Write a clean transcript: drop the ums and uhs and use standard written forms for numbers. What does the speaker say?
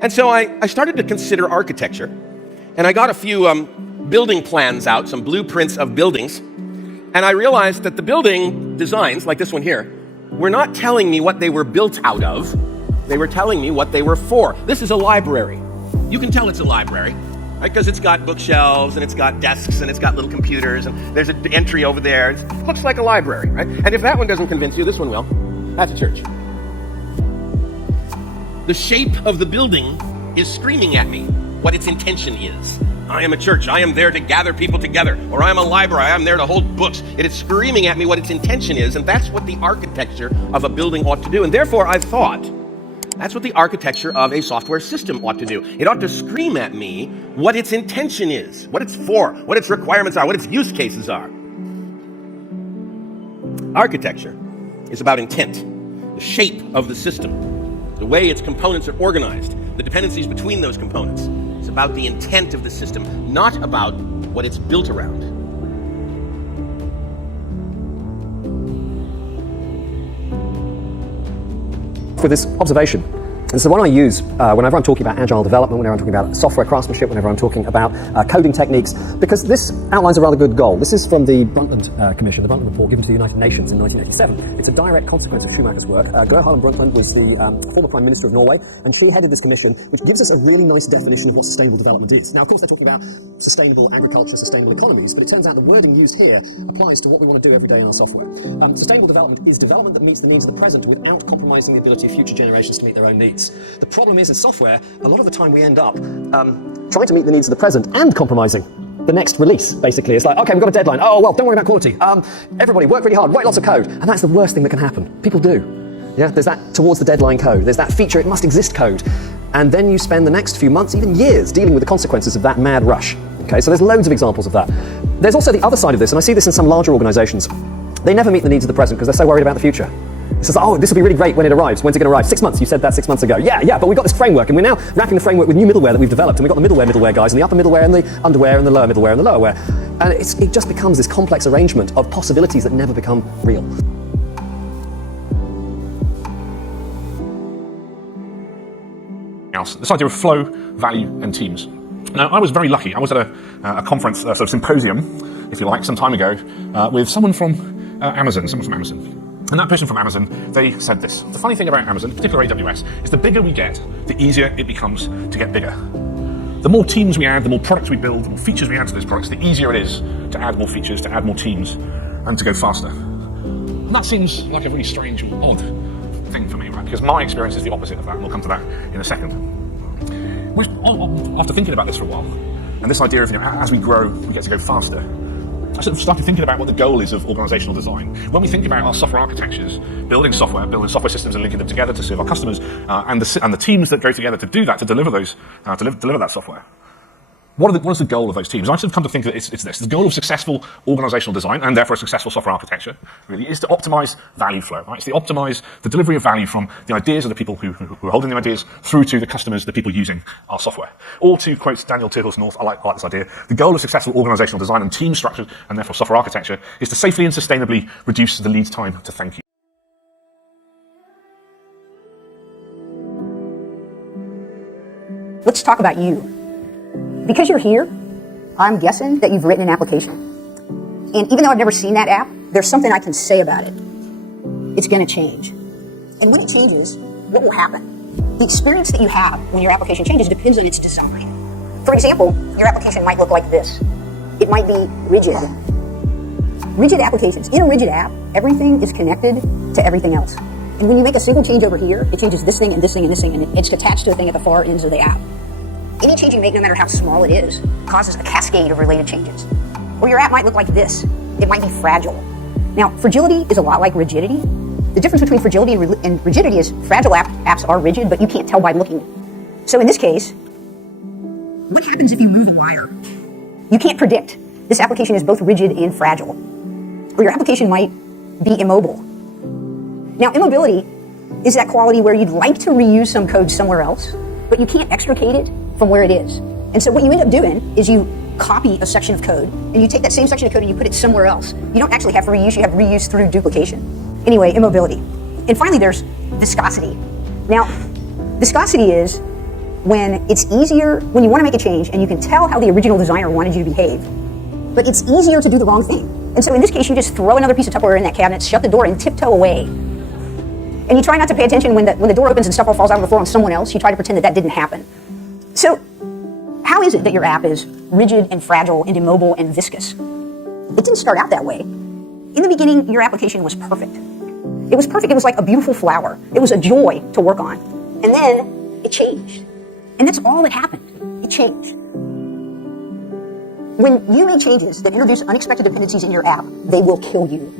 And so I started to consider architecture, and I got a few building plans out, some blueprints of buildings, and I realized that the building designs, like this one here, were not telling me what they were built out of. They were telling me what they were for. This is a library. You can tell it's a library, right? Because it's got bookshelves, and it's got desks, and it's got little computers, and there's an entry over there. It looks like a library, right? And if that one doesn't convince you, this one will. That's a church. The shape of the building is screaming at me what its intention is. I am a church. I am there to gather people together. Or I am a library. I am there to hold books. It is screaming at me what its intention is, and that's what the architecture of a building ought to do. And therefore, I've thought, that's what the architecture of a software system ought to do. It ought to scream at me what its intention is, what it's for, what its requirements are, what its use cases are. Architecture is about intent, the shape of the system, the way its components are organized, the dependencies between those components. It's about the intent of the system, not about what it's built around. For this observation, this is the one I use whenever I'm talking about agile development, whenever I'm talking about software craftsmanship, whenever I'm talking about coding techniques, because this outlines a rather good goal. This is from the Brundtland Commission, the Brundtland Report given to the United Nations in 1987. It's a direct consequence of Schumacher's work. Gro Harlem Brundtland was the former Prime Minister of Norway, and she headed this commission, which gives us a really nice definition of what sustainable development is. Now, of course, they're talking about sustainable agriculture, sustainable economies, but it turns out the wording used here applies to what we want to do every day in our software. Sustainable development is development that meets the needs of the present without compromising the ability of future generations to meet their own needs. The problem is, in software, a lot of the time we end up trying to meet the needs of the present and compromising the next release, basically. It's like, okay, we've got a deadline. Oh, well, don't worry about quality. Everybody, work really hard, write lots of code. And that's the worst thing that can happen. People do. Yeah, there's that towards the deadline code. There's that feature, it must exist code. And then you spend the next few months, even years, dealing with the consequences of that mad rush. Okay, so there's loads of examples of that. There's also the other side of this, and I see this in some larger organizations. They never meet the needs of the present because they're so worried about the future. It's just like, oh, this will be really great when it arrives. When's it going to arrive? 6 months. You said that 6 months ago. Yeah, but we've got this framework, and we're now wrapping the framework with new middleware that we've developed, and we've got the middleware guys, and the upper middleware, and the underwear, and the lower middleware, and the lowerware. And it just becomes this complex arrangement of possibilities that never become real. This idea of flow, value, and teams. Now, I was very lucky. I was at a conference, a sort of symposium, if you like, some time ago, with someone from Amazon. And that person from Amazon, they said this. The funny thing about Amazon, particularly AWS, is the bigger we get, the easier it becomes to get bigger. The more teams we add, the more products we build, the more features we add to those products, the easier it is to add more features, to add more teams, and to go faster. And that seems like a really strange or odd thing for me, right? Because my experience is the opposite of that, and we'll come to that in a second. After thinking about this for a while, and this idea of, as we grow, we get to go faster, I sort of started thinking about what the goal is of organizational design. When we think about our software architectures, building software systems and linking them together to serve our customers, and the teams that go together to do that, to deliver those, deliver that software. What is the goal of those teams? I sort of come to think that it's this. The goal of successful organizational design, and therefore a successful software architecture, really, is to optimize value flow, right? It's to optimize the delivery of value from the ideas of the people who are holding the ideas through to the customers, the people using our software. Or to quote Daniel Tirtles North, I like this idea, the goal of successful organizational design and team structure, and therefore software architecture, is to safely and sustainably reduce the lead time to thank you. Let's talk about you. Because you're here, I'm guessing that you've written an application. And even though I've never seen that app, there's something I can say about it. It's going to change. And when it changes, what will happen? The experience that you have when your application changes depends on its design. For example, your application might look like this. It might be rigid. Rigid applications. In a rigid app, everything is connected to everything else. And when you make a single change over here, it changes this thing and this thing and this thing, and it's attached to a thing at the far ends of the app. Any change you make, no matter how small it is, causes a cascade of related changes. Or your app might look like this. It might be fragile. Now, fragility is a lot like rigidity. The difference between fragility and rigidity is fragile apps are rigid, but you can't tell by looking. So in this case, what happens if you move a wire? You can't predict. This application is both rigid and fragile. Or your application might be immobile. Now, immobility is that quality where you'd like to reuse some code somewhere else, but you can't extricate it from where it is. And so what you end up doing is you copy a section of code, and you take that same section of code and you put it somewhere else. You don't actually have reuse, you have reuse through duplication. Anyway, immobility. And finally, there's viscosity. Now, viscosity is when it's easier, when you want to make a change and you can tell how the original designer wanted you to behave, but it's easier to do the wrong thing. And so in this case, you just throw another piece of Tupperware in that cabinet, shut the door, and tiptoe away. And you try not to pay attention when the door opens and stuff all falls out on the floor on someone else. You try to pretend that didn't happen. So how is it that your app is rigid and fragile and immobile and viscous? It didn't start out that way. In the beginning, your application was perfect. It was perfect. It was like a beautiful flower. It was a joy to work on. And then it changed. And that's all that happened. It changed. When you make changes that introduce unexpected dependencies in your app, they will kill you.